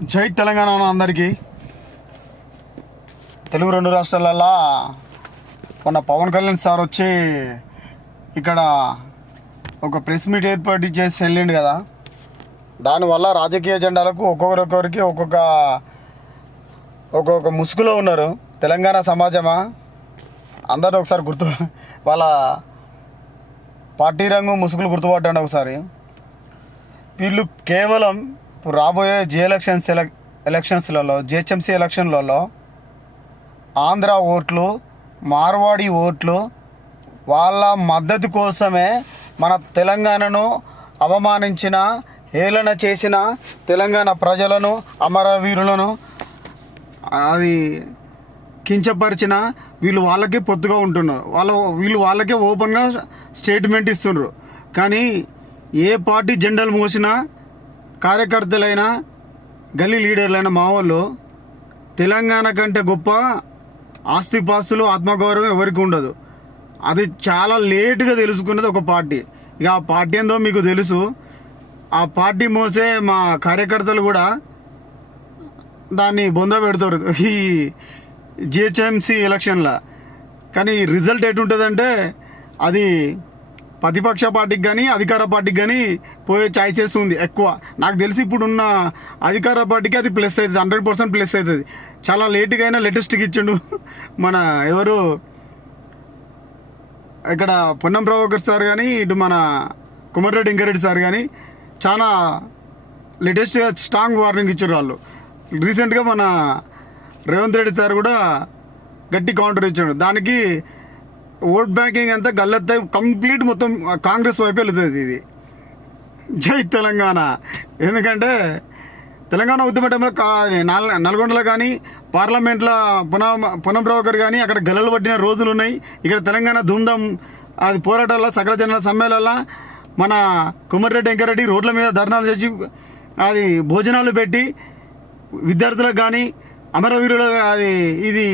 జై తెలంగాణ అందరికీ. తెలుగు రెండు రాష్ట్రాలల్లో మొన్న పవన్ కళ్యాణ్ సార్ వచ్చి ఇక్కడ ఒక ప్రెస్ మీట్ ఏర్పాటు చేసి వెళ్ళిండు కదా. దానివల్ల రాజకీయ జెండాలకు ఒక్కొక్కరికి ఒక్కొక్క ముసుగులో ఉన్నారు. తెలంగాణ సమాజమా అందరూ ఒకసారి వాళ్ళ పార్టీ రంగు ముసుగులు గుర్తుపట్టండి ఒకసారి. వీళ్ళు కేవలం రాబోయే జిహెచ్ఎంసీ ఎలక్షన్లలో ఆంధ్ర ఓట్లు, మార్వాడి ఓట్లు వాళ్ళ మద్దతు కోసమే మన తెలంగాణను అవమానించిన, హేళన చేసిన తెలంగాణ ప్రజలను, అమరవీరులను అది కించపరిచిన వీళ్ళు వాళ్ళకి పొత్తుగా ఉంటున్నారు. వీళ్ళు వాళ్ళకే ఓపెన్గా స్టేట్మెంట్ ఇస్తున్నారు. కానీ ఏ పార్టీ జెండాలు మోసినా కార్యకర్తలైనా గల్లీ లీడర్లైన మా వాళ్ళు తెలంగాణ కంటే గొప్ప ఆస్తిపాస్తులు, ఆత్మగౌరవం ఎవరికి ఉండదు. అది చాలా లేటుగా తెలుసుకున్నది ఒక పార్టీ. ఇక ఆ పార్టీ ఏందో మీకు తెలుసు. ఆ పార్టీ మోసే మా కార్యకర్తలు కూడా దాన్ని బొంద పెడతారు ఈ జిహెచ్ఎంసీ ఎలక్షన్లో. కానీ రిజల్ట్ ఎటుంటుందంటే అది ప్రతిపక్ష పార్టీకి కానీ అధికార పార్టీకి కానీ పోయే ఛాయిసెస్ ఉంది ఎక్కువ. నాకు తెలిసి ఇప్పుడున్న అధికార పార్టీకి అది ప్లస్ అవుతుంది, 100% ప్లస్ అవుతుంది. చాలా లేటుగా అయినా లేటెస్ట్గా ఇచ్చిండు మన ఎవరు ఇక్కడ పొన్నం ప్రభాకర్ సార్ కానీ, ఇటు మన కుమారెడ్డి వెంకరెడ్డి సార్ కానీ చాలా లేటెస్ట్గా స్ట్రాంగ్ వార్నింగ్ ఇచ్చారు వాళ్ళు. రీసెంట్గా మన రేవంత్ రెడ్డి సార్ కూడా గట్టి కౌంటర్ ఇచ్చాడు. దానికి ఓట్ బ్యాంకింగ్ అంతా గల్లెత్త కంప్లీట్ మొత్తం కాంగ్రెస్ వైపు వెళుతుంది ఇది. జై తెలంగాణ. ఎందుకంటే తెలంగాణ ఉద్యమ టైంలో నల్గొండలో కానీ పార్లమెంట్లో పొన్నం ప్రభాకర్ కానీ అక్కడ గల్లలు పట్టిన రోజులు ఉన్నాయి. ఇక్కడ తెలంగాణ ధూమ్ధాం అది పోరాటాల సకల జనాల సమ్మేళనాల మన కుమారెడ్డి వెంకరెడ్డి రోడ్ల మీద ధర్నాలు చేసి అది భోజనాలు పెట్టి విద్యార్థులకు కానీ అమరవీరులు అది ఇది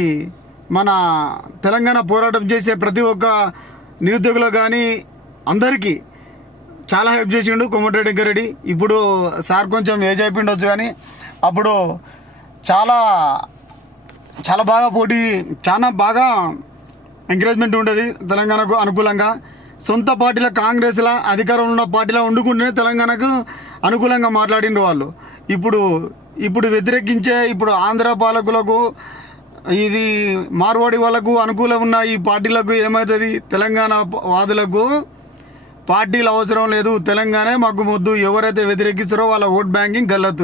మన తెలంగాణ పోరాటం చేసే ప్రతి ఒక్క నిరుద్యోగులకు కానీ అందరికీ చాలా హెల్ప్ చేసిండు కోమటిరెడ్డి వెంకరెడ్డి. ఇప్పుడు సార్ కొంచెం ఏజ్ అయిపోయిండొచ్చు కానీ అప్పుడు చాలా చాలా బాగా చాలా బాగా ఎంకరేజ్మెంట్ ఉండేది తెలంగాణకు అనుకూలంగా. సొంత పార్టీల కాంగ్రెస్లో అధికారంలో ఉన్న పార్టీలో వండుకుంటేనే తెలంగాణకు అనుకూలంగా మాట్లాడిండ్రు వాళ్ళు. ఇప్పుడు వ్యతిరేకించే ఇప్పుడు ఆంధ్ర పాలకులకు, ఇది మార్వాడి వాళ్ళకు అనుకూలం ఉన్న ఈ పార్టీలకు ఏమవుతుంది, తెలంగాణ వాదులకు పార్టీలు అవసరం లేదు, తెలంగాణ మాకు ముద్దు, ఎవరైతే వ్యతిరేకిస్తారో వాళ్ళ ఓట్ బ్యాంకింగ్ గల్లత్తు.